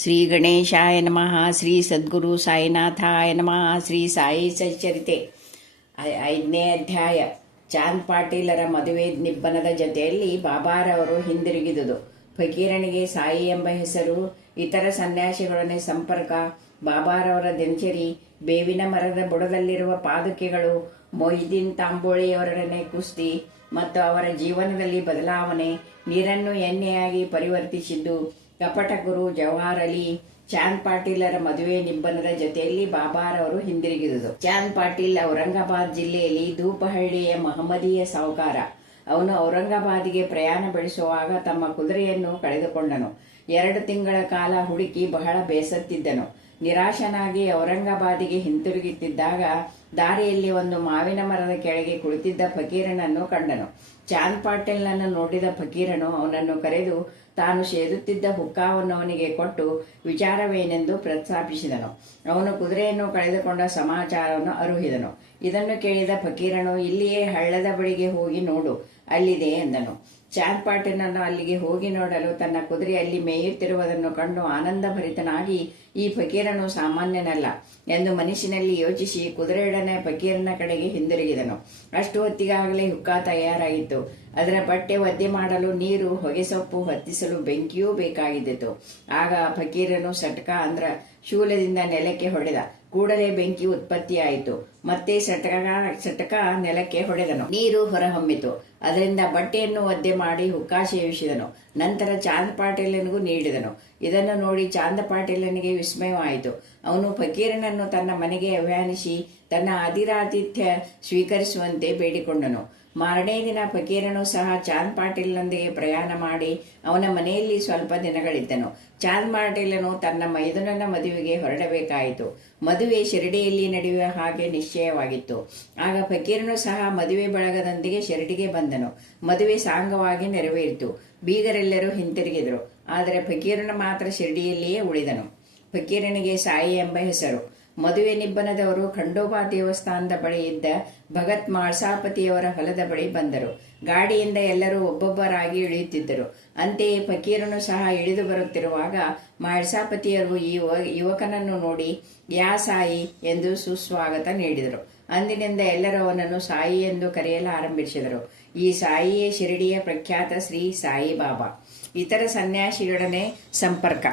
ಶ್ರೀ ಗಣೇಶಾಯ ನಮಃ. ಶ್ರೀ ಸದ್ಗುರು ಸಾಯಿನಾಥಾಯ ನಮಃ. ಶ್ರೀ ಸಾಯಿ ಸಚ್ಚರಿತೆ 5ನೇ ಅಧ್ಯಾಯ. ಚಾಂದ್ ಪಾಟೀಲರ ಮದುವೆ ನಿಬ್ಬನದ ಜೊತೆಯಲ್ಲಿ ಬಾಬಾರವರು ಹಿಂದಿರುಗಿದುದು. ಫಕೀರನಿಗೆ ಸಾಯಿ ಎಂಬ ಹೆಸರು, ಇತರ ಸನ್ಯಾಸಿಗಳೊಡನೆ ಸಂಪರ್ಕ, ಬಾಬಾರವರ ದಿನಚರಿ, ಬೇವಿನ ಮರದ ಬುಡದಲ್ಲಿರುವ ಪಾದುಕೆಗಳು, ಮೊಯ್ದೀನ್ ತಾಂಬೋಳಿಯವರೊಡನೆ ಕುಸ್ತಿ ಮತ್ತು ಅವರ ಜೀವನದಲ್ಲಿ ಬದಲಾವಣೆ, ನೀರನ್ನು ಎಣ್ಣೆಯಾಗಿ ಪರಿವರ್ತಿಸಿದ್ದು, ಕಪಟ ಗುರು ಜವಾಹರ್ ಅಲಿ. ಚಾಂದ್ ಪಾಟೀಲರ ಮದುವೆ ನಿಬ್ಬನದ ಜೊತೆಯಲ್ಲಿ ಬಾಬಾರವರು ಹಿಂದಿರುಗಿದುದು. ಚಾಂದ್ ಪಾಟೀಲ್ ಔರಂಗಾಬಾದ್ ಜಿಲ್ಲೆಯಲ್ಲಿ ಧೂಪಹಳ್ಳಿಯ ಮಹಮ್ಮದೀಯ ಸಾಹುಕಾರ. ಅವನು ಔರಂಗಾಬಾದಿಗೆ ಪ್ರಯಾಣ ಬೆಳೆಸುವಾಗ ತಮ್ಮ ಕುದುರೆಯನ್ನು ಕಳೆದುಕೊಂಡನು. 2 ತಿಂಗಳ ಕಾಲ ಹುಡುಕಿ ಬಹಳ ಬೇಸತ್ತಿದ್ದನು. ನಿರಾಶನಾಗಿ ಔರಂಗಾಬಾದಿಗೆ ಹಿಂತಿರುಗುತ್ತಿದ್ದಾಗ ದಾರಿಯಲ್ಲಿ ಒಂದು ಮಾವಿನ ಮರದ ಕೆಳಗೆ ಕುಳಿತಿದ್ದ ಫಕೀರನನ್ನು ಕಂಡನು. ಚಾಂದ್ ಪಾಟೀಲ್ನನ್ನು ನೋಡಿದ ಫಕೀರನು ಅವನನ್ನು ಕರೆದು ತಾನು ಸೇದುತ್ತಿದ್ದ ಹುಕ್ಕಾವನ್ನು ಅವನಿಗೆ ಕೊಟ್ಟು ವಿಚಾರವೇನೆಂದು ಪ್ರಸ್ತಾಪಿಸಿದನು. ಅವನು ಕುದುರೆಯನ್ನು ಕಳೆದುಕೊಂಡ ಸಮಾಚಾರವನ್ನು ಅರುಹಿದನು. ಇದನ್ನು ಕೇಳಿದ ಫಕೀರನು, ಇಲ್ಲಿಯೇ ಹಳ್ಳದ ಬಳಿಗೆ ಹೋಗಿ ನೋಡು, ಅಲ್ಲಿದೆ ಎಂದನು. ಚಾಂದ್ ಪಾಟೀಲನನ್ನು ಅಲ್ಲಿಗೆ ಹೋಗಿ ನೋಡಲು ತನ್ನ ಕುದುರೆ ಅಲ್ಲಿ ಮೇಯುತ್ತಿರುವುದನ್ನು ಕಂಡು ಆನಂದಭರಿತನಾಗಿ, ಈ ಫಕೀರನು ಸಾಮಾನ್ಯನಲ್ಲ ಎಂದು ಮನಸ್ಸಿನಲ್ಲಿ ಯೋಚಿಸಿ ಕುದುರೆಯೊಡನೆ ಫಕೀರನ ಕಡೆಗೆ ಹಿಂದಿರುಗಿದನು. ಅಷ್ಟು ಹೊತ್ತಿಗಾಗಲೇ ಹುಕ್ಕಾ ತಯಾರಾಗಿತ್ತು. ಅದರ ಬಟ್ಟೆ ಒದ್ದೆ ಮಾಡಲು ನೀರು, ಹೊಗೆಸೊಪ್ಪು ಹೊತ್ತಿಸಲು ಬೆಂಕಿಯೂ ಬೇಕಾಗಿದ್ದಿತು. ಆಗ ಫಕೀರನು ಸಟಕ ಶೂಲದಿಂದ ನೆಲಕ್ಕೆ ಹೊಡೆದ. ಕೂಡಲೇ ಬೆಂಕಿ ಉತ್ಪತ್ತಿಯಾಯಿತು. ಮತ್ತೆ ಸಟಕ ನೆಲಕ್ಕೆ ಹೊಡೆದನು. ನೀರು ಹೊರಹೊಮ್ಮಿತು. ಅದರಿಂದ ಬಟ್ಟೆಯನ್ನು ಒದ್ದೆ ಮಾಡಿ ಹುಕ್ಕಾ ಸೇವಿಸಿದನು. ನಂತರ ಚಾಂದ್ ಪಾಟೀಲನಿಗೂ ನೀಡಿದನು. ಇದನ್ನು ನೋಡಿ ಚಾಂದ್ ಪಾಟೀಲನಿಗೆ ವಿಸ್ಮಯವಾಯಿತು. ಅವನು ಫಕೀರನನ್ನು ತನ್ನ ಮನೆಗೆ ಆಹ್ವಾನಿಸಿ ತನ್ನ ಆದಿರಾತಿಥ್ಯ ಸ್ವೀಕರಿಸುವಂತೆ ಬೇಡಿಕೊಂಡನು. ಮಾರನೇ ದಿನ ಫಕೀರನು ಸಹ ಚಾಂದ್ ಪಾಟೀಲನೊಂದಿಗೆ ಪ್ರಯಾಣ ಮಾಡಿ ಅವನ ಮನೆಯಲ್ಲಿ ಸ್ವಲ್ಪ ದಿನಗಳಿದ್ದನು. ಚಾಂದ್ ಪಾಟೀಲನು ತನ್ನ ಮೈದುನನ ಮದುವೆಗೆ ಹೊರಡಬೇಕಾಯಿತು. ಮದುವೆ ಶಿರಡಿಯಲ್ಲಿ ನಡೆಯುವ ಹಾಗೆ ನಿಶ್ಚಯವಾಗಿತ್ತು. ಆಗ ಫಕೀರನು ಸಹ ಮದುವೆ ಬಳಗದೊಂದಿಗೆ ಶಿರಡಿಗೆ ಬಂದನು. ಮದುವೆ ಸಾಂಗವಾಗಿ ನೆರವೇರಿತು. ಬೀಗರೆಲ್ಲರೂ ಹಿಂತಿರುಗಿದರು. ಆದರೆ ಫಕೀರನು ಮಾತ್ರ ಶಿರಡಿಯಲ್ಲಿಯೇ ಉಳಿದನು. ಫಕೀರನಿಗೆ ಸಾಯಿ ಎಂಬ ಹೆಸರು. ಮದುವೆ ನಿಬ್ಬನದವರು ಖಂಡೋಬಾ ದೇವಸ್ಥಾನದ ಬಳಿ ಇದ್ದ ಭಗತ್ ಮಾಳ್ಸಾಪತಿಯವರ ಹೊಲದ ಬಳಿ ಬಂದರು. ಗಾಡಿಯಿಂದ ಎಲ್ಲರೂ ಒಬ್ಬೊಬ್ಬರಾಗಿ ಇಳಿಯುತ್ತಿದ್ದರು. ಅಂತೆಯೇ ಫಕೀರನು ಸಹ ಇಳಿದು ಬರುತ್ತಿರುವಾಗ ಮಾಳ್ಸಾಪತಿಯರು ಈ ಯುವಕನನ್ನು ನೋಡಿ ಯಾ ಸಾಯಿ ಎಂದು ಸುಸ್ವಾಗತ ನೀಡಿದರು. ಅಂದಿನಿಂದ ಎಲ್ಲರೂ ಅವನನ್ನು ಸಾಯಿ ಎಂದು ಕರೆಯಲು ಆರಂಭಿಸಿದರು. ಈ ಸಾಯಿಯೇ ಶಿರಡಿಯ ಪ್ರಖ್ಯಾತ ಶ್ರೀ ಸಾಯಿಬಾಬಾ. ಇತರ ಸನ್ಯಾಸಿಗಳೊಡನೆ ಸಂಪರ್ಕ.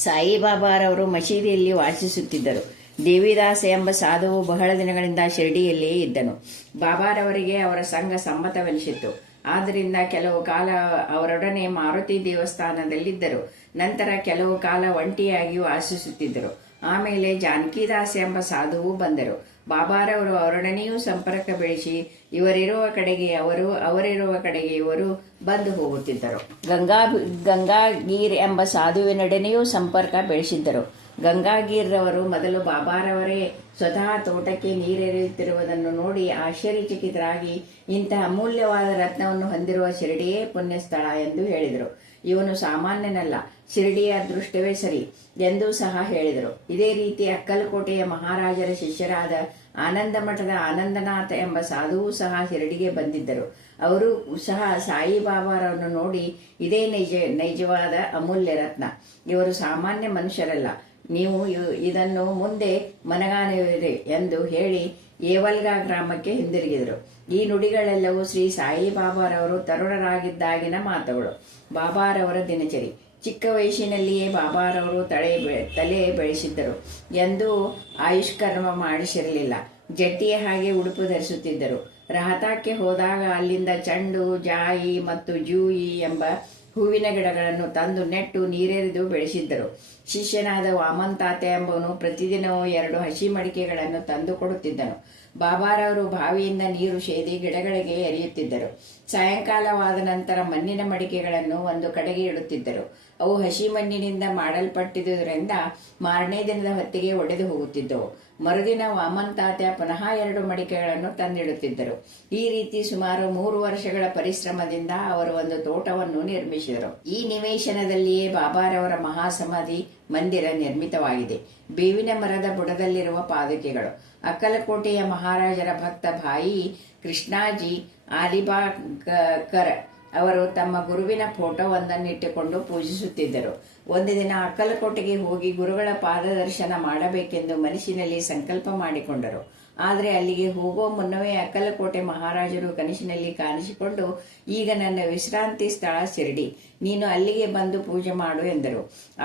ಸಾಯಿಬಾಬಾರವರು ಮಸೀದಿಯಲ್ಲಿ ವಾಸಿಸುತ್ತಿದ್ದರು. ದೇವಿದಾಸ ಎಂಬ ಸಾಧುವು ಬಹಳ ದಿನಗಳಿಂದ ಶಿರಡಿಯಲ್ಲಿಯೇ ಇದ್ದನು. ಬಾಬಾರವರಿಗೆ ಅವರ ಸಂಘ ಸಮ್ಮತವೆನಿಸಿತ್ತು. ಆದ್ದರಿಂದ ಕೆಲವು ಕಾಲ ಅವರೊಡನೆ ಮಾರುತಿ ದೇವಸ್ಥಾನದಲ್ಲಿದ್ದರು. ನಂತರ ಕೆಲವು ಕಾಲ ಒಂಟಿಯಾಗಿ ವಾಸಿಸುತ್ತಿದ್ದರು. ಆಮೇಲೆ ಜಾನಕಿದಾಸ ಎಂಬ ಸಾಧುವು ಬಂದರು. ಬಾಬಾರವರು ಅವರೊಡನೆಯೂ ಸಂಪರ್ಕ ಬೆಳೆಸಿ ಇವರಿರುವ ಕಡೆಗೆ ಅವರು, ಅವರಿರುವ ಕಡೆಗೆ ಇವರು ಬಂದು ಹೋಗುತ್ತಿದ್ದರು. ಗಂಗಾಗೀರ್ ಎಂಬ ಸಾಧುವಿನೊಡನೆಯೂ ಸಂಪರ್ಕ ಬೆಳೆಸಿದ್ದರು. ಗಂಗಾಗೀರ್ರವರು ಮೊದಲು ಬಾಬಾರವರೇ ಸ್ವತಃ ತೋಟಕ್ಕೆ ನೀರೆರೆಯುತ್ತಿರುವುದನ್ನು ನೋಡಿ ಆಶ್ಚರ್ಯಚಕಿತರಾಗಿ, ಇಂತಹ ಅಮೂಲ್ಯವಾದ ರತ್ನವನ್ನು ಹೊಂದಿರುವ ಶಿರಡಿಯೇ ಪುಣ್ಯಸ್ಥಳ ಎಂದು ಹೇಳಿದರು. ಇವನು ಸಾಮಾನ್ಯನಲ್ಲ, ಶಿರಡಿಯ ಅದೃಷ್ಟವೇ ಸರಿ ಎಂದೂ ಸಹ ಹೇಳಿದರು. ಇದೇ ರೀತಿ ಅಕ್ಕಲಕೋಟೆಯ ಮಹಾರಾಜರ ಶಿಷ್ಯರಾದ ಆನಂದ ಮಠದ ಆನಂದನಾಥ ಎಂಬ ಸಾಧುವು ಸಹ ಶಿರಡಿಗೆ ಬಂದಿದ್ದರು. ಅವರು ಸಹ ಸಾಯಿಬಾಬಾರನ್ನು ನೋಡಿ, ಇದೇ ನೈಜವಾದ ಅಮೂಲ್ಯ ರತ್ನ, ಇವರು ಸಾಮಾನ್ಯ ಮನುಷ್ಯರಲ್ಲ, ನೀವು ಇದನ್ನು ಮುಂದೆ ಮನಗಾಣುವಿರಿ ಎಂದು ಹೇಳಿ ಏವಲ್ಗಾ ಗ್ರಾಮಕ್ಕೆ ಹಿಂದಿರುಗಿದರು. ಈ ನುಡಿಗಳೆಲ್ಲವೂ ಶ್ರೀ ಸಾಯಿಬಾಬಾರವರು ತರುಣರಾಗಿದ್ದಾಗಿನ ಮಾತುಗಳು. ಬಾಬಾರವರ ದಿನಚರಿ. ಚಿಕ್ಕ ವಯಸ್ಸಿನಲ್ಲಿಯೇ ಬಾಬಾರವರು ತಲೆ ಬೆಳೆಸಿದ್ದರು. ಎಂದೂ ಆಯುಷ್ಕರ್ಮ ಮಾಡಿಸಿರಲಿಲ್ಲ. ಜಟ್ಟಿಯ ಹಾಗೆ ಉಡುಪು ಧರಿಸುತ್ತಿದ್ದರು. ರಹತಾಕ್ಕೆ ಹೋದಾಗ ಅಲ್ಲಿಂದ ಚಂಡು, ಜಾಯಿ ಮತ್ತು ಜೂಯಿ ಎಂಬ ಹೂವಿನ ಗಿಡಗಳನ್ನು ತಂದು ನೆಟ್ಟು ನೀರೆರೆದು ಬೆಳೆಸಿದ್ದರು. ಶಿಷ್ಯನಾದ ವಾಮನ್ ತಾತೆ ಎಂಬವನು ಪ್ರತಿದಿನವೂ 2 ಹಸಿ ಮಡಿಕೆಗಳನ್ನು ತಂದು ಕೊಡುತ್ತಿದ್ದನು. ಬಾಬಾರವರು ಬಾವಿಯಿಂದ ನೀರು ಸೇದಿ ಗಿಡಗಳಿಗೆ ಎರೆಯುತ್ತಿದ್ದರು. ಸಾಯಂಕಾಲವಾದ ನಂತರ ಮಣ್ಣಿನ ಮಡಿಕೆಗಳನ್ನು ಒಂದು ಕಡೆಗೆ ಇಡುತ್ತಿದ್ದರು. ಅವು ಹಸಿ ಮಣ್ಣಿನಿಂದ ಮಾಡಲ್ಪಟ್ಟಿದ್ದರಿಂದ ಮಾರನೇ ದಿನದ ಹೊತ್ತಿಗೆ ಒಡೆದು ಹೋಗುತ್ತಿದ್ದವು. ಮರುದಿನ ವಾಮನ್ ತಾತ್ಯ ಪುನಃ 2 ಮಡಿಕೆಗಳನ್ನು ತಂದಿಡುತ್ತಿದ್ದರು. ಈ ರೀತಿ ಸುಮಾರು 3 ವರ್ಷಗಳ ಪರಿಶ್ರಮದಿಂದ ಅವರು ಒಂದು ತೋಟವನ್ನು ನಿರ್ಮಿಸಿದರು. ಈ ನಿವೇಶನದಲ್ಲಿಯೇ ಬಾಬಾರವರ ಮಹಾಸಮಾಧಿ ಮಂದಿರ ನಿರ್ಮಿತವಾಗಿದೆ. ಬೇವಿನ ಮರದ ಬುಡದಲ್ಲಿರುವ ಪಾದುಕೆಗಳು. ಅಕ್ಕಲಕೋಟೆಯ ಮಹಾರಾಜರ ಭಕ್ತ ಭಾಯಿ ಕೃಷ್ಣಾಜಿ ಆಲಿಬಾಕರ್ ಅವರು ತಮ್ಮ ಗುರುವಿನ ಫೋಟೋವೊಂದನ್ನಿಟ್ಟುಕೊಂಡು ಪೂಜಿಸುತ್ತಿದ್ದರು. ಒಂದು ದಿನ ಅಕ್ಕಲಕೋಟೆಗೆ ಹೋಗಿ ಗುರುಗಳ ಪಾದದರ್ಶನ ಮಾಡಬೇಕೆಂದು ಮನಸ್ಸಿನಲ್ಲಿ ಸಂಕಲ್ಪ ಮಾಡಿಕೊಂಡರು. ಆದರೆ ಅಲ್ಲಿಗೆ ಹೋಗುವ ಮುನ್ನವೇ ಅಕ್ಕಲಕೋಟೆ ಮಹಾರಾಜರು ಕನಸಿನಲ್ಲಿ ಕಾಣಿಸಿಕೊಂಡು, ಈಗ ನನ್ನ ವಿಶ್ರಾಂತಿ ಸ್ಥಳ ಶಿರಡಿ, ನೀನು ಅಲ್ಲಿಗೆ ಬಂದು ಪೂಜೆ ಮಾಡು ಎಂದರು.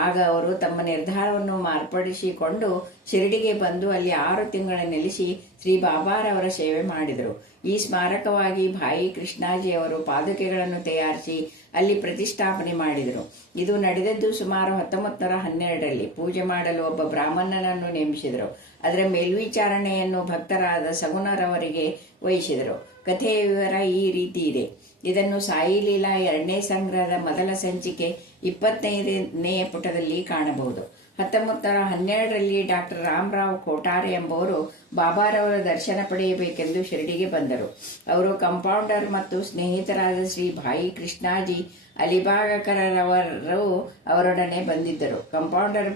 ಆಗ ಅವರು ತಮ್ಮ ನಿರ್ಧಾರವನ್ನು ಮಾರ್ಪಡಿಸಿಕೊಂಡು ಶಿರಡಿಗೆ ಬಂದು ಅಲ್ಲಿ 6 ತಿಂಗಳ ನೆಲೆಸಿ ಶ್ರೀ ಬಾಬಾರವರ ಸೇವೆ ಮಾಡಿದರು. ಈ ಸ್ಮಾರಕವಾಗಿ ಭಾಯಿ ಕೃಷ್ಣಾಜಿ ಅವರು ಪಾದುಕೆಗಳನ್ನು ತಯಾರಿಸಿ ಅಲ್ಲಿ ಪ್ರತಿಷ್ಠಾಪನೆ ಮಾಡಿದರು. ಇದು ನಡೆದದ್ದು ಸುಮಾರು 1912ರಲ್ಲಿ. ಪೂಜೆ ಮಾಡಲು ಒಬ್ಬ ಬ್ರಾಹ್ಮಣನನ್ನು ನೇಮಿಸಿದರು. ಅದರ ಮೇಲ್ವಿಚಾರಣೆಯನ್ನು ಭಕ್ತರಾದ ಸಗುಣರವರಿಗೆ ವಹಿಸಿದರು. ಕಥೆಯ ವಿವರ ಈ ರೀತಿ ಇದೆ. ಇದನ್ನು ಸಾಯಿ ಲೀಲಾ 2ನೇ ಸಂಗ್ರಹದ ಮೊದಲ ಸಂಚಿಕೆ 25ನೇ ಪುಟದಲ್ಲಿ ಕಾಣಬಹುದು. 1912ರಲ್ಲಿ ಡಾಕ್ಟರ್ ರಾಮರಾವ್ ಕೋಠಾರೆ ಎಂಬುವರು ಬಾಬಾರವರ ದರ್ಶನ ಪಡೆಯಬೇಕೆಂದು ಶಿರಡಿಗೆ ಬಂದರು. ಅವರು ಕಂಪೌಂಡರ್ ಮತ್ತು ಸ್ನೇಹಿತರಾದ ಶ್ರೀ ಭಾಯಿ ಕೃಷ್ಣಾಜಿ ಅಲಿಬಾಗಕರವರು ಅವರೊಡನೆ ಬಂದಿದ್ದರು. ಕಂಪೌಂಡರ್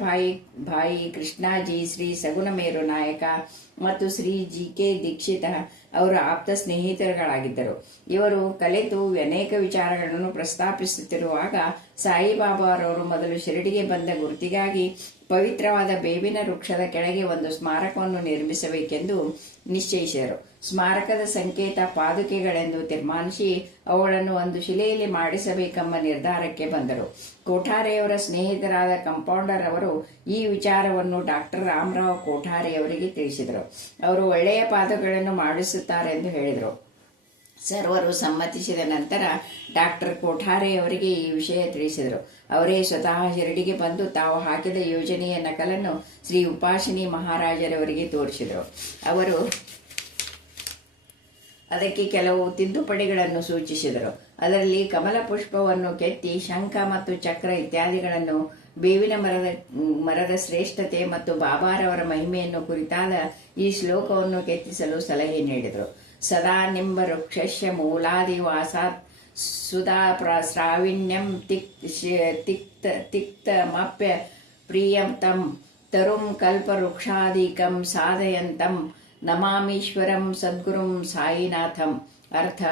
ಭಾಯಿ ಕೃಷ್ಣಾಜಿ, ಶ್ರೀ ಸಗುಣಮೇರು ನಾಯಕ ಮತ್ತು ಶ್ರೀ ಜಿ.ಕೆ. ದೀಕ್ಷಿತ ಅವರು ಆಪ್ತ ಸ್ನೇಹಿತರುಗಳಾಗಿದ್ದರು. ಇವರು ಕಲಿತು ಅನೇಕ ವಿಚಾರಗಳನ್ನು ಪ್ರಸ್ತಾಪಿಸುತ್ತಿರುವಾಗ ಸಾಯಿಬಾಬಾರವರು ಮೊದಲು ಶಿರಡಿಗೆ ಬಂದ ಗುರುತಿಗಾಗಿ ಪವಿತ್ರವಾದ ಬೇವಿನ ವೃಕ್ಷದ ಕೆಳಗೆ ಒಂದು ಸ್ಮಾರಕವನ್ನು ನಿರ್ಮಿಸಬೇಕೆಂದು ನಿಶ್ಚಯಿಸಿದರು. ಸ್ಮಾರಕದ ಸಂಕೇತ ಪಾದುಕೆಗಳೆಂದು ತೀರ್ಮಾನಿಸಿ ಅವುಗಳನ್ನು ಒಂದು ಶಿಲೆಯಲ್ಲಿ ಮಾಡಿಸಬೇಕೆಂಬ ನಿರ್ಧಾರಕ್ಕೆ ಬಂದರು. ಕೋಠಾರೆಯವರ ಸ್ನೇಹಿತರಾದ ಕಂಪೌಂಡರ್ ಅವರು ಈ ವಿಚಾರವನ್ನು ಡಾಕ್ಟರ್ ರಾಮರಾವ್ ಕೋಠಾರೆಯವರಿಗೆ ತಿಳಿಸಿದರು. ಅವರು ಒಳ್ಳೆಯ ಪಾದುಕೆಗಳನ್ನು ಮಾಡಿಸುತ್ತಾರೆ ಎಂದು ಹೇಳಿದರು. ಸರ್ವರು ಸಮ್ಮತಿಸಿದ ನಂತರ ಡಾಕ್ಟರ್ ಕೋಠಾರೆಯವರಿಗೆ ಈ ವಿಷಯ ತಿಳಿಸಿದರು. ಅವರೇ ಸ್ವತಃ ಶಿರಡಿಗೆ ಬಂದು ತಾವು ಹಾಕಿದ ಯೋಜನೆಯ ನಕಲನ್ನು ಶ್ರೀ ಉಪಾಸಿನಿ ಮಹಾರಾಜರವರಿಗೆ ತೋರಿಸಿದರು. ಅವರು ಅದಕ್ಕೆ ಕೆಲವು ತಿದ್ದುಪಡಿಗಳನ್ನು ಸೂಚಿಸಿದರು. ಅದರಲ್ಲಿ ಕಮಲ ಪುಷ್ಪವನ್ನು ಕೆತ್ತಿ ಶಂಖ ಮತ್ತು ಚಕ್ರ ಇತ್ಯಾದಿಗಳನ್ನು, ಬೇವಿನ ಮರದ ಶ್ರೇಷ್ಠತೆ ಮತ್ತು ಬಾಬಾರವರ ಮಹಿಮೆಯನ್ನು ಕುರಿತಾದ ಈ ಶ್ಲೋಕವನ್ನು ಕೆತ್ತಿಸಲು ಸಲಹೆ ನೀಡಿದರು. ಸದಾ ನಿಂಬ ವೃಕ್ಷಸ್ಯ ಮೂಲಾದಿವಾಸಾತ್ ಸುಧಾ ಸ್ರಾವಿಣ್ಯಂ ತಿಕ್ತಮಪ್ಯ ಪ್ರಿಯತಂ ತರುಂ ಕಲ್ಪವೃಕ್ಷಾದಿಕಂ ಸಾಧಯಂತಂ ನಮಾಮೀಶ್ವರಂ ಸದ್ಗುರುಂ ಸಾಯಿನಾಥಂ. ಅರ್ಥ: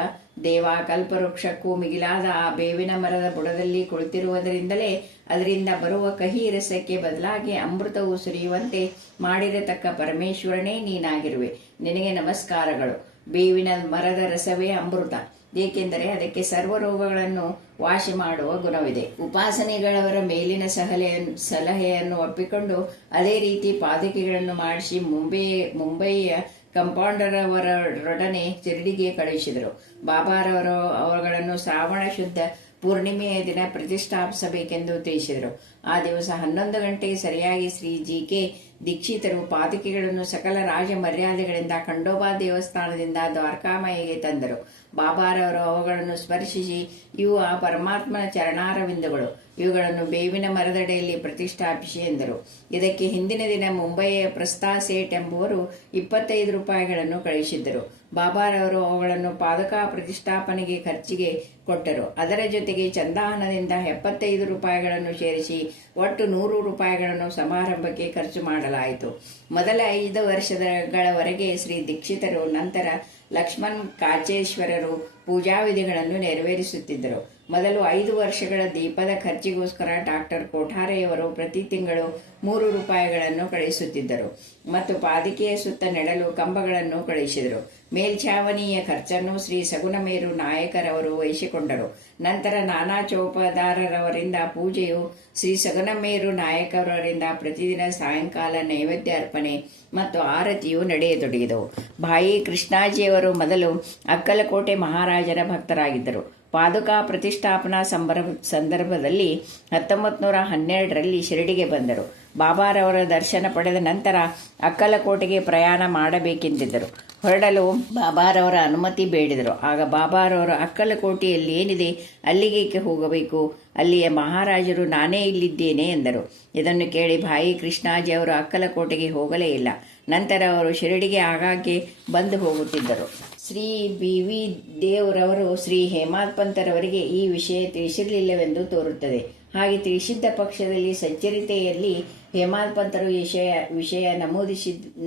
ದೇವ ಕಲ್ಪವೃಕ್ಷಕ್ಕೂ ಮಿಗಿಲಾದ ಆ ಬೇವಿನ ಮರದ ಬುಡದಲ್ಲಿ ಕುಳಿತಿರುವುದರಿಂದಲೇ ಅದರಿಂದ ಬರುವ ಕಹಿ ರಸಕ್ಕೆ ಬದಲಾಗಿ ಅಮೃತವು ಸುರಿಯುವಂತೆ ಮಾಡಿರತಕ್ಕ ಪರಮೇಶ್ವರನೇ ನೀನಾಗಿರುವೆ. ನಿನಗೆ ನಮಸ್ಕಾರಗಳು. ಬೇವಿನ ಮರದ ರಸವೇ ಅಮೃತ, ಏಕೆಂದರೆ ಅದಕ್ಕೆ ಸರ್ವ ರೋಗಗಳನ್ನು ವಾಸಿ ಮಾಡುವ ಗುಣವಿದೆ. ಉಪಾಸನೆಗಳವರ ಮೇಲಿನ ಸಲಹೆಯನ್ನು ಒಪ್ಪಿಕೊಂಡು ಅದೇ ರೀತಿ ಪಾದುಕೆಗಳನ್ನು ಮಾಡಿಸಿ ಮುಂಬಯಿಯ ಕಂಪೌಂಡರ್ ಅವರೊಡನೆ ಶಿರಡಿಗೆ ಕಳುಹಿಸಿದರು. ಬಾಬಾರವರು ಅವುಗಳನ್ನು ಶ್ರಾವಣ ಶುದ್ಧ ಪೂರ್ಣಿಮೆಯ ದಿನ ಪ್ರತಿಷ್ಠಾಪಿಸಬೇಕೆಂದು ತಿಳಿಸಿದರು. ಆ ದಿವಸ 11 ಗಂಟೆಗೆ ಸರಿಯಾಗಿ ಶ್ರೀ ಜಿ.ಕೆ. ದೀಕ್ಷಿತರು ಪಾದುಕೆಗಳನ್ನು ಸಕಲ ರಾಜ ಮರ್ಯಾದೆಗಳಿಂದ ಖಂಡೋಬಾ ದೇವಸ್ಥಾನದಿಂದ ದ್ವಾರಕಾಮಾಯಿಗೆ ತಂದರು. ಬಾಬಾರವರು ಅವುಗಳನ್ನು ಸ್ಪರ್ಶಿಸಿ, ಇವು ಆ ಪರಮಾತ್ಮನ ಚರಣಾರವಿಂದಗಳು, ಇವುಗಳನ್ನು ಬೇವಿನ ಮರದಡಿಯಲ್ಲಿ ಪ್ರತಿಷ್ಠಾಪಿಸಿ ಎಂದರು. ಇದಕ್ಕೆ ಹಿಂದಿನ ದಿನ ಮುಂಬಯಿಯ ಪ್ರಸ್ತಾ ಸೇಠ್ ಎಂಬುವರು 25 ರೂಪಾಯಿಗಳನ್ನು ಕಳುಹಿಸಿದ್ದರು. ಬಾಬಾರವರು ಅವುಗಳನ್ನು ಪಾದುಕಾ ಪ್ರತಿಷ್ಠಾಪನೆಗೆ ಖರ್ಚಿಗೆ ಕೊಟ್ಟರು. ಅದರ ಜೊತೆಗೆ ಚಂದಾಹನದಿಂದ 75 ರೂಪಾಯಿಗಳನ್ನು ಸೇರಿಸಿ ಒಟ್ಟು 100 ರೂಪಾಯಿಗಳನ್ನು ಸಮಾರಂಭಕ್ಕೆ ಖರ್ಚು ಮಾಡಲಾಯಿತು. ಮೊದಲ 5 ವರ್ಷಗಳವರೆಗೆ ಶ್ರೀ ದೀಕ್ಷಿತರು, ನಂತರ ಲಕ್ಷ್ಮಣ್ ಕಾಚೇಶ್ವರರು ಪೂಜಾ ವಿಧಿಗಳನ್ನು ನೆರವೇರಿಸುತ್ತಿದ್ದರು. ಮೊದಲು 5 ವರ್ಷಗಳ ದೀಪದ ಖರ್ಚಿಗೋಸ್ಕರ ಡಾಕ್ಟರ್ ಕೋಠಾರೆಯವರು ಪ್ರತಿ ತಿಂಗಳು 3 ರೂಪಾಯಿಗಳನ್ನು ಕಳುಹಿಸುತ್ತಿದ್ದರು ಮತ್ತು ಪಾದುಕೆಯ ಸುತ್ತ ನೆಡಲು ಕಂಬಗಳನ್ನು ಕಳುಹಿಸಿದರು. ಮೇಲ್ಛಾವಣಿಯ ಖರ್ಚನ್ನು ಶ್ರೀ ಸಗುಣಮೇರು ನಾಯಕರವರು ವಹಿಸಿಕೊಂಡರು. ನಂತರ ನಾನಾ ಚೌಪದಾರರವರಿಂದ ಪೂಜೆಯು ಶ್ರೀ ಸಗುಣಮೇರು ನಾಯಕರವರಿಂದ ಪ್ರತಿದಿನ ಸಾಯಂಕಾಲ ನೈವೇದ್ಯ ಅರ್ಪಣೆ ಮತ್ತು ಆರತಿಯು ನಡೆಯತೊಡಗಿದವು. ಭಾಯಿ ಕೃಷ್ಣಾಜಿಯವರು ಮೊದಲು ಅಕ್ಕಲಕೋಟೆ ಮಹಾರಾಜರ ಭಕ್ತರಾಗಿದ್ದರು. ಪಾದುಕಾ ಪ್ರತಿಷ್ಠಾಪನಾ ಸಂದರ್ಭದಲ್ಲಿ 1912ರಲ್ಲಿ ಶಿರಡಿಗೆ ಬಂದರು. ಬಾಬಾರವರ ದರ್ಶನ ಪಡೆದ ನಂತರ ಅಕ್ಕಲಕೋಟೆಗೆ ಪ್ರಯಾಣ ಮಾಡಬೇಕೆಂದಿದ್ದರು. ಹೊರಡಲು ಬಾಬಾರವರ ಅನುಮತಿ ಬೇಡಿದರು. ಆಗ ಬಾಬಾರವರು, ಅಕ್ಕಲಕೋಟೆಯಲ್ಲಿ ಏನಿದೆ, ಅಲ್ಲಿಗೆ ಹೋಗಬೇಕು, ಅಲ್ಲಿಯ ಮಹಾರಾಜರು ನಾನೇ ಇಲ್ಲಿದ್ದೇನೆ ಎಂದರು. ಇದನ್ನು ಕೇಳಿ ಭಾಯಿ ಕೃಷ್ಣಾಜಿ ಅವರು ಅಕ್ಕಲಕೋಟೆಗೆ ಹೋಗಲೇ ಇಲ್ಲ. ನಂತರ ಅವರು ಶಿರಡಿಗೆ ಆಗಾಗ್ಗೆ ಬಂದು ಹೋಗುತ್ತಿದ್ದರು. ಶ್ರೀ ಬಿ ವಿ ದೇವ್ರವರು ಶ್ರೀ ಹೇಮಾದ್ ಪಂತರವರಿಗೆ ಈ ವಿಷಯ ತಿಳಿಸಿರಲಿಲ್ಲವೆಂದು ತೋರುತ್ತದೆ. ಹಾಗೆ ತಿಳಿಸಿದ್ದ ಪಕ್ಷದಲ್ಲಿ ಸಚ್ಚರಿತೆಯಲ್ಲಿ ಹೇಮಾದ್ ಪಂತರು ವಿಷಯ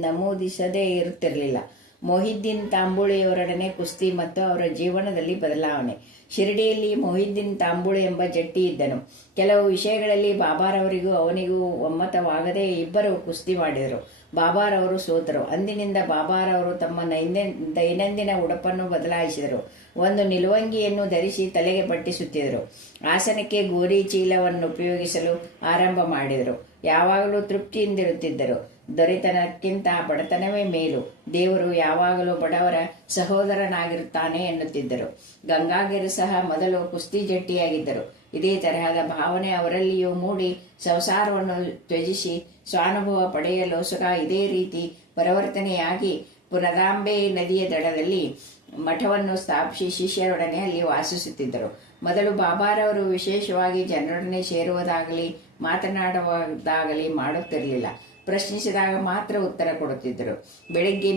ನಮೂದಿಸದೇ ಇರುತ್ತಿರಲಿಲ್ಲ. ಮೊಹಿದ್ದೀನ್ ತಾಂಬೂಳಿಯವರೊಡನೆ ಕುಸ್ತಿ ಮತ್ತು ಅವರ ಜೀವನದಲ್ಲಿ ಬದಲಾವಣೆ. ಶಿರಡಿಯಲ್ಲಿ ಮೊಹಿದ್ದೀನ್ ತಾಂಬುಳೆ ಎಂಬ ಜಟ್ಟಿ ಇದ್ದನು. ಕೆಲವು ವಿಷಯಗಳಲ್ಲಿ ಬಾಬಾರವರಿಗೂ ಅವನಿಗೂ ಒಮ್ಮತವಾಗದೆ ಇಬ್ಬರು ಕುಸ್ತಿ ಮಾಡಿದರು. ಬಾಬಾರವರು ಸೋತರು. ಅಂದಿನಿಂದ ಬಾಬಾರವರು ತಮ್ಮ ದೈನಂದಿನ ಉಡುಪನ್ನು ಬದಲಾಯಿಸಿದರು. ಒಂದು ನಿಲುವಂಗಿಯನ್ನು ಧರಿಸಿ ತಲೆಗೆ ಪಟ್ಟಿಸುತ್ತಿದ್ದರು. ಆಸನಕ್ಕೆ ಗೋರಿ ಚೀಲವನ್ನು ಉಪಯೋಗಿಸಲು ಆರಂಭ ಮಾಡಿದರು. ಯಾವಾಗಲೂ ತೃಪ್ತಿಯಿಂದಿರುತ್ತಿದ್ದರು. ದೊರೆತನಕ್ಕಿಂತ ಬಡತನವೇ ಮೇಲು, ದೇವರು ಯಾವಾಗಲೂ ಬಡವರ ಸಹೋದರನಾಗಿರುತ್ತಾನೆ ಎನ್ನುತ್ತಿದ್ದರು. ಗಂಗಾಗಿರು ಸಹ ಮೊದಲು ಕುಸ್ತಿ ಜಟ್ಟಿಯಾಗಿದ್ದರು. ಇದೇ ತರಹದ ಭಾವನೆ ಅವರಲ್ಲಿಯೂ ಮೂಡಿ ಸಂಸಾರವನ್ನು ತ್ಯಜಿಸಿ ಸ್ವಾನುಭವ ಪಡೆಯಲು ಸುಖ ಇದೇ ರೀತಿ ಪರಿವರ್ತನೆಯಾಗಿ ಪುನದಾಂಬೆ ನದಿಯ ದಡದಲ್ಲಿ ಮಠವನ್ನು ಸ್ಥಾಪಿಸಿ ಶಿಷ್ಯರೊಡನೆ ಅಲ್ಲಿ ವಾಸಿಸುತ್ತಿದ್ದರು. ಮೊದಲು ಬಾಬಾರವರು ವಿಶೇಷವಾಗಿ ಜನರೊಡನೆ ಸೇರುವುದಾಗಲಿ ಮಾತನಾಡುವುದಾಗಲಿ ಮಾಡುತ್ತಿರಲಿಲ್ಲ. ಪ್ರಶ್ನಿಸಿದಾಗ ಮಾತ್ರ ಉತ್ತರ ಕೊಡುತ್ತಿದ್ದರು. ಬೆಳಿಗ್ಗೆ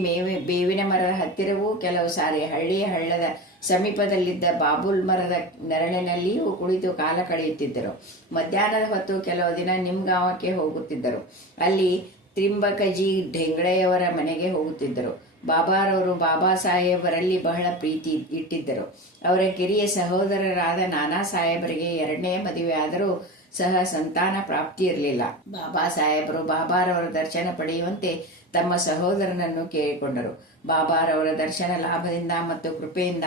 ಬೇವಿನ ಮರದ ಹತ್ತಿರವೂ, ಕೆಲವು ಸಾರಿ ಹಳ್ಳಿಯ ಹಳ್ಳದ ಸಮೀಪದಲ್ಲಿದ್ದ ಬಾಬುಲ್ ಮರದ ನೆರಳಿನಲ್ಲಿಯೂ ಕುಳಿತು ಕಾಲ ಕಳೆಯುತ್ತಿದ್ದರು. ಮಧ್ಯಾಹ್ನದ ಹೊತ್ತು ಕೆಲವು ದಿನ ನಿಮ್ಗಾಂವಕ್ಕೆ ಹೋಗುತ್ತಿದ್ದರು. ಅಲ್ಲಿ ತ್ರಿಂಬಕಜಿ ಢೆಂಗಳೆಯವರ ಮನೆಗೆ ಹೋಗುತ್ತಿದ್ದರು. ಬಾಬಾರವರು ಬಾಬಾ ಸಾಹೇಬರಲ್ಲಿ ಬಹಳ ಪ್ರೀತಿ ಇಟ್ಟಿದ್ದರು. ಅವರ ಕಿರಿಯ ಸಹೋದರರಾದ ನಾನಾ ಸಾಹೇಬರಿಗೆ ಎರಡನೇ ಮದುವೆ ಆದರೂ ಸಹ ಸಂತಾನ ಪ್ರಾಪ್ತಿ ಇರಲಿಲ್ಲ. ಬಾಬಾ ಸಾಹೇಬರು ಬಾಬಾರವರ ದರ್ಶನ ಪಡೆಯುವಂತೆ ತಮ್ಮ ಸಹೋದರನನ್ನು ಕೇಳಿಕೊಂಡರು. ಬಾಬಾರವರ ದರ್ಶನ ಲಾಭದಿಂದ ಮತ್ತು ಕೃಪೆಯಿಂದ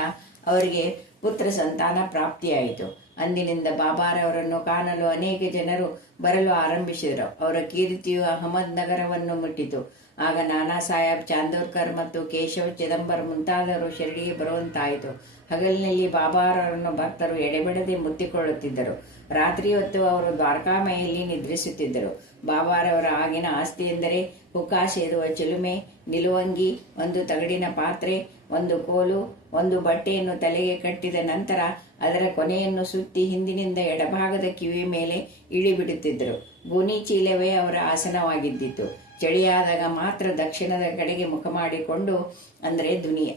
ಅವರಿಗೆ ಪುತ್ರ ಸಂತಾನ ಪ್ರಾಪ್ತಿಯಾಯಿತು. ಅಂದಿನಿಂದ ಬಾಬಾರವರನ್ನು ಕಾಣಲು ಅನೇಕ ಜನರು ಬರಲು ಆರಂಭಿಸಿದರು. ಅವರ ಕೀರ್ತಿಯು ಅಹಮದ್ ನಗರವನ್ನು ಮುಟ್ಟಿತು. ಆಗ ನಾನಾ ಸಾಹೇಬ್ ಚಾಂದೋರ್ಕರ್ ಮತ್ತು ಕೇಶವ್ ಚಿದಂಬರ್ ಮುಂತಾದವರು ಶಿರಡಿಗೆ ಬರುವಂತಾಯಿತು. ಹಗಲಿನಲ್ಲಿ ಬಾಬಾರವರನ್ನು ಭಕ್ತರು ಎಡೆಬಿಡದೆ ಮುತ್ತಿಕೊಳ್ಳುತ್ತಿದ್ದರು. ರಾತ್ರಿ ಹೊತ್ತು ಅವರು ದ್ವಾರಕಾಮಯಲ್ಲಿ ನಿದ್ರಿಸುತ್ತಿದ್ದರು. ಬಾಬಾರವರ ಆಗಿನ ಆಸ್ತಿ ಎಂದರೆ ಹುಕ್ಕಾ ಸೇದುವ ಚಿಲುಮೆ, ನಿಲುವಂಗಿ, ಒಂದು ತಗಡಿನ ಪಾತ್ರೆ, ಒಂದು ಕೋಲು, ಒಂದು ಬಟ್ಟೆಯನ್ನು ತಲೆಗೆ ಕಟ್ಟಿದ ನಂತರ ಅದರ ಕೊನೆಯನ್ನು ಸುತ್ತಿ ಹಿಂದಿನಿಂದ ಎಡಭಾಗದ ಕಿವಿ ಮೇಲೆ ಇಳಿಬಿಡುತ್ತಿದ್ದರು. ಗೋನಿ ಚೀಲವೇ ಅವರ ಆಸನವಾಗಿದ್ದಿತು. ಚಳಿಯಾದಾಗ ಮಾತ್ರ ದಕ್ಷಿಣದ ಕಡೆಗೆ ಮುಖ ಮಾಡಿಕೊಂಡು, ಅಂದರೆ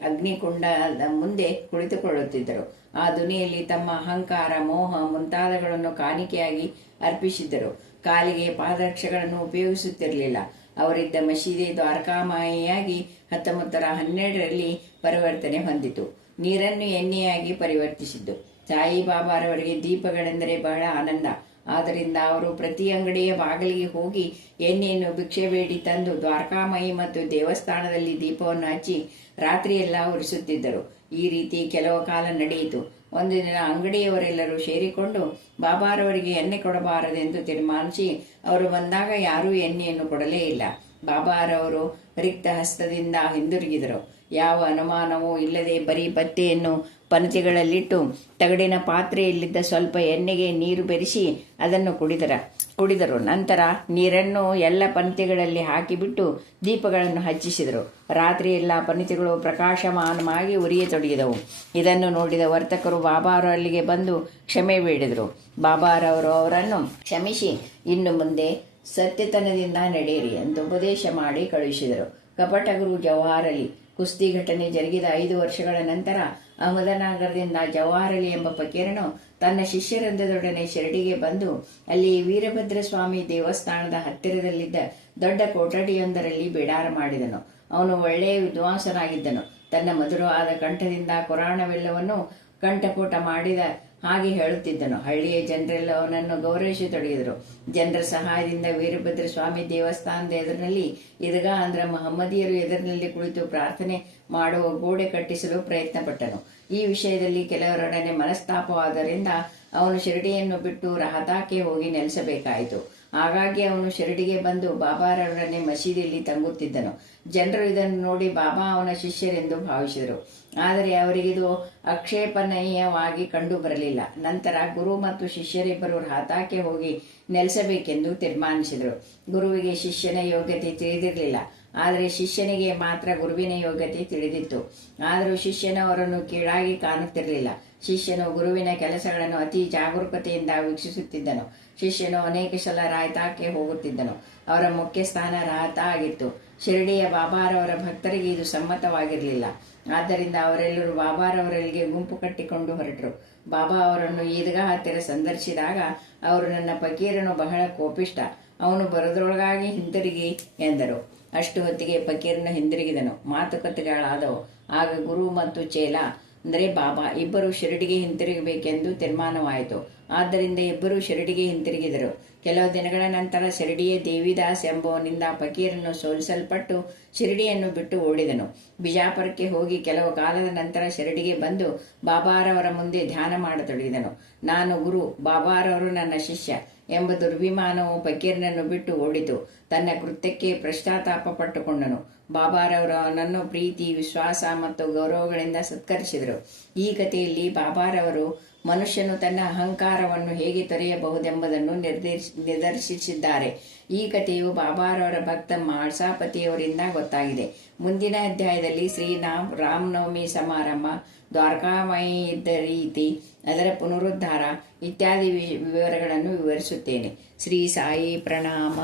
ಅಗ್ನಿಕುಂಡದ ಮುಂದೆ ಕುಳಿತುಕೊಳ್ಳುತ್ತಿದ್ದರು. ಆ ಧ್ವನಿಯಲ್ಲಿ ತಮ್ಮ ಅಹಂಕಾರ, ಮೋಹ ಮುಂತಾದಗಳನ್ನು ಕಾಣಿಕೆಯಾಗಿ ಅರ್ಪಿಸಿದ್ದರು. ಕಾಲಿಗೆ ಪಾದರಕ್ಷೆಗಳನ್ನು ಉಪಯೋಗಿಸುತ್ತಿರಲಿಲ್ಲ. ಅವರಿದ್ದ ಮಸೀದಿ ದ್ವಾರಕಾಮಾಯಿಯಾಗಿ 1912ರಲ್ಲಿ ಪರಿವರ್ತನೆ ಹೊಂದಿತು. ನೀರನ್ನು ಎಣ್ಣೆಯಾಗಿ ಪರಿವರ್ತಿಸಿದ್ದು. ಸಾಯಿಬಾಬಾರವರಿಗೆ ದೀಪಗಳೆಂದರೆ ಬಹಳ ಆನಂದ. ಆದ್ದರಿಂದ ಅವರು ಪ್ರತಿ ಅಂಗಡಿಯ ಬಾಗಿಲಿಗೆ ಹೋಗಿ ಎಣ್ಣೆಯನ್ನು ಭಿಕ್ಷೆ ಬೇಡಿ ತಂದು ದ್ವಾರಕಾಮಾಯಿ ಮತ್ತು ದೇವಸ್ಥಾನದಲ್ಲಿ ದೀಪವನ್ನು ಹಚ್ಚಿ ರಾತ್ರಿಯೆಲ್ಲ ಉರಿಸುತ್ತಿದ್ದರು. ಈ ರೀತಿ ಕೆಲವು ಕಾಲ ನಡೆಯಿತು. ಒಂದು ದಿನ ಅಂಗಡಿಯವರೆಲ್ಲರೂ ಸೇರಿಕೊಂಡು ಬಾಬಾರವರಿಗೆ ಎಣ್ಣೆ ಕೊಡಬಾರದೆಂದು ತೀರ್ಮಾನಿಸಿ ಅವರು ಬಂದಾಗ ಯಾರೂ ಎಣ್ಣೆಯನ್ನು ಕೊಡಲೇ ಇಲ್ಲ. ಬಾಬಾರವರು ರಿಕ್ತ ಹಸ್ತದಿಂದ ಹಿಂದಿರುಗಿದರು. ಯಾವ ಅನುಮಾನವೂ ಇಲ್ಲದೆ ಬರೀ ಬತ್ತೆಯನ್ನು ಪನತಿಗಳಲ್ಲಿಟ್ಟು ತಗಡಿನ ಪಾತ್ರೆಯಲ್ಲಿದ್ದ ಸ್ವಲ್ಪ ಎಣ್ಣೆಗೆ ನೀರು ಬೆರೆಸಿ ಅದನ್ನು ಕುಡಿದರು. ನಂತರ ನೀರನ್ನು ಎಲ್ಲ ಪನತಿಗಳಲ್ಲಿ ಹಾಕಿಬಿಟ್ಟು ದೀಪಗಳನ್ನು ಹಚ್ಚಿಸಿದರು. ರಾತ್ರಿ ಎಲ್ಲ ಪನತಿಗಳು ಪ್ರಕಾಶಮಾನವಾಗಿ ಉರಿಯತೊಡಗಿದವು. ಇದನ್ನು ನೋಡಿದ ವರ್ತಕರು ಬಾಬಾರವರಿಗೆ ಬಂದು ಕ್ಷಮೆ ಬೇಡಿದರು. ಬಾಬಾರವರು ಅವರನ್ನು ಕ್ಷಮಿಸಿ ಇನ್ನು ಮುಂದೆ ಸತ್ಯತನದಿಂದ ನಡೆಯಿರಿ ಎಂದು ಉಪದೇಶ ಮಾಡಿ ಕಳುಹಿಸಿದರು. ಕಪಟಗುರು ಜವಾಹರ್ ಅಲಿ ಕುಸ್ತಿ ಘಟನೆ ಜರುಗಿದ 5 ವರ್ಷಗಳ ನಂತರ ಅಹಮದನಗರದಿಂದ ಜವಾಹರ್ ಅಲಿ ಎಂಬ ಫಕೀರನು ತನ್ನ ಶಿಷ್ಯರೊಂದೊಡನೆ ಶಿರಡಿಗೆ ಬಂದು ಅಲ್ಲಿ ವೀರಭದ್ರ ಸ್ವಾಮಿ ದೇವಸ್ಥಾನದ ಹತ್ತಿರದಲ್ಲಿದ್ದ ದೊಡ್ಡ ಕೊಠಡಿಯೊಂದರಲ್ಲಿ ಬಿಡಾರ ಮಾಡಿದನು. ಅವನು ಒಳ್ಳೆಯ ವಿದ್ವಾಂಸನಾಗಿದ್ದನು. ತನ್ನ ಮಧುರವಾದ ಕಂಠದಿಂದ ಕುರಾಣವೆಲ್ಲವನ್ನು ಕಂಠಪೂಟ ಮಾಡಿದ ಹಾಗೆ ಹೇಳುತ್ತಿದ್ದನು. ಹಳ್ಳಿಯ ಜನರೆಲ್ಲ ಅವನನ್ನು ಗೌರವಿಸತೊಡಗಿದರು. ಜನರ ಸಹಾಯದಿಂದ ವೀರಭದ್ರ ಸ್ವಾಮಿ ದೇವಸ್ಥಾನದ ಎದುರಿನಲ್ಲಿ ಈದಗಾ ಅಂದ್ರೆ ಮಹಮ್ಮದಿಯರು ಎದುರಿನಲ್ಲಿ ಕುಳಿತು ಪ್ರಾರ್ಥನೆ ಮಾಡುವ ಗೋಡೆ ಕಟ್ಟಿಸಲು ಪ್ರಯತ್ನಪಟ್ಟನು. ಈ ವಿಷಯದಲ್ಲಿ ಕೆಲವರೊಡನೆ ಮನಸ್ತಾಪವಾದ್ದರಿಂದ ಅವನು ಶಿರಡಿಯನ್ನು ಬಿಟ್ಟು ರಹತಾಕ್ಕೆ ಹೋಗಿ ನೆಲೆಸಬೇಕಾಯಿತು. ಹಾಗಾಗಿ ಅವನು ಶಿರಡಿಗೆ ಬಂದು ಬಾಬಾರವರೊಡನೆ ಮಸೀದಿಯಲ್ಲಿ ತಂಗುತ್ತಿದ್ದನು. ಜನರು ಇದನ್ನು ನೋಡಿ ಬಾಬಾ ಅವನ ಶಿಷ್ಯರೆಂದು ಭಾವಿಸಿದರು. ಆದರೆ ಅವರಿಗಿದು ಆಕ್ಷೇಪಣೀಯವಾಗಿ ಕಂಡು ಬರಲಿಲ್ಲ. ನಂತರ ಗುರು ಮತ್ತು ಶಿಷ್ಯರಿಬ್ಬರು ರಹತಾಕ್ಕೆ ಹೋಗಿ ನೆಲೆಸಬೇಕೆಂದು ತೀರ್ಮಾನಿಸಿದರು. ಗುರುವಿಗೆ ಶಿಷ್ಯನ ಯೋಗ್ಯತೆ ತಿಳಿದಿರಲಿಲ್ಲ. ಆದರೆ ಶಿಷ್ಯನಿಗೆ ಮಾತ್ರ ಗುರುವಿನ ಯೋಗ್ಯತೆ ತಿಳಿದಿತ್ತು. ಆದರೂ ಶಿಷ್ಯನು ಅವರನ್ನು ಕೀಳಾಗಿ ಕಾಣುತ್ತಿರಲಿಲ್ಲ. ಶಿಷ್ಯನು ಗುರುವಿನ ಕೆಲಸಗಳನ್ನು ಅತಿ ಜಾಗರೂಕತೆಯಿಂದ ವೀಕ್ಷಿಸುತ್ತಿದ್ದನು. ಶಿಷ್ಯನು ಅನೇಕ ಸಲ ರಾಯತಾಕ್ಕೆ ಹೋಗುತ್ತಿದ್ದನು. ಅವರ ಮುಖ್ಯ ಸ್ಥಾನ ರಾಯತ ಆಗಿತ್ತು. ಶಿರಡಿಯ ಬಾಬಾರವರ ಭಕ್ತರಿಗೆ ಇದು ಸಮ್ಮತವಾಗಿರಲಿಲ್ಲ. ಆದ್ದರಿಂದ ಅವರೆಲ್ಲರೂ ಬಾಬಾರವರಲ್ಲಿಗೆ ಗುಂಪು ಕಟ್ಟಿಕೊಂಡು ಹೊರಟರು. ಬಾಬಾ ಅವರನ್ನು ಈದ್ಗಾ ಹತ್ತಿರ ಸಂದರ್ಶಿಸಿದಾಗ ಅವರು, ನನ್ನ ಫಕೀರನು ಬಹಳ ಕೋಪಿಷ್ಟ, ಅವನು ಬರೋದ್ರೊಳಗಾಗಿ ಹಿಂತಿರುಗಿ ಎಂದರು. ಅಷ್ಟು ಹೊತ್ತಿಗೆ ಫಕೀರನು ಹಿಂದಿರುಗಿದನು. ಮಾತುಕತೆಗಳಾದವು. ಆಗ ಗುರು ಮತ್ತು ಚೇಲ ಅಂದರೆ ಬಾಬಾ ಇಬ್ಬರು ಶಿರಡಿಗೆ ಹಿಂತಿರುಗಬೇಕೆಂದು ತೀರ್ಮಾನವಾಯಿತು. ಆದ್ದರಿಂದ ಇಬ್ಬರು ಶಿರಡಿಗೆ ಹಿಂತಿರುಗಿದರು. ಕೆಲವು ದಿನಗಳ ನಂತರ ಶಿರಡಿಯ ದೇವಿದಾಸ್ ಎಂಬುವನಿಂದ ಫಕೀರನು ಸೋಲಿಸಲ್ಪಟ್ಟು ಶಿರಡಿಯನ್ನು ಬಿಟ್ಟು ಓಡಿದನು. ಬಿಜಾಪುರಕ್ಕೆ ಹೋಗಿ ಕೆಲವು ಕಾಲದ ನಂತರ ಶಿರಡಿಗೆ ಬಂದು ಬಾಬಾರವರ ಮುಂದೆ ಧ್ಯಾನ ಮಾಡತೊಡಗಿದನು. ನಾನು ಗುರು, ಬಾಬಾರವರು ನನ್ನ ಶಿಷ್ಯ ಎಂಬ ದುರ್ಭಿಮಾನವು ಫಕೀರನನ್ನು ಬಿಟ್ಟು ಓಡಿತು. ತನ್ನ ಕೃತ್ಯಕ್ಕೆ ಪಶ್ಚಾತ್ತಾಪ ಪಟ್ಟುಕೊಂಡನು. ಬಾಬಾರವರನ್ನು ಪ್ರೀತಿ, ವಿಶ್ವಾಸ ಮತ್ತು ಗೌರವಗಳಿಂದ ಸತ್ಕರಿಸಿದರು. ಈ ಕಥೆಯಲ್ಲಿ ಬಾಬಾರವರು ಮನುಷ್ಯನು ತನ್ನ ಅಹಂಕಾರವನ್ನು ಹೇಗೆ ತೊರೆಯಬಹುದೆಂಬುದನ್ನು ನಿದರ್ಶಿಸಿದ್ದಾರೆ. ಈ ಕಥೆಯು ಬಾಬಾರವರ ಭಕ್ತ ಮಾಳ್ಸಾಪತಿಯವರಿಂದ ಗೊತ್ತಾಗಿದೆ. ಮುಂದಿನ ಅಧ್ಯಾಯದಲ್ಲಿ ರಾಮನವಮಿ ಸಮಾರಂಭ, ದ್ವಾರಕಾಮಾಯಿ ಇದ್ದ ರೀತಿ, ಅದರ ಪುನರುದ್ಧಾರ ಇತ್ಯಾದಿ ವಿವರಗಳನ್ನು ವಿವರಿಸುತ್ತೇನೆ. ಶ್ರೀ ಸಾಯಿ ಪ್ರಣಾಮ.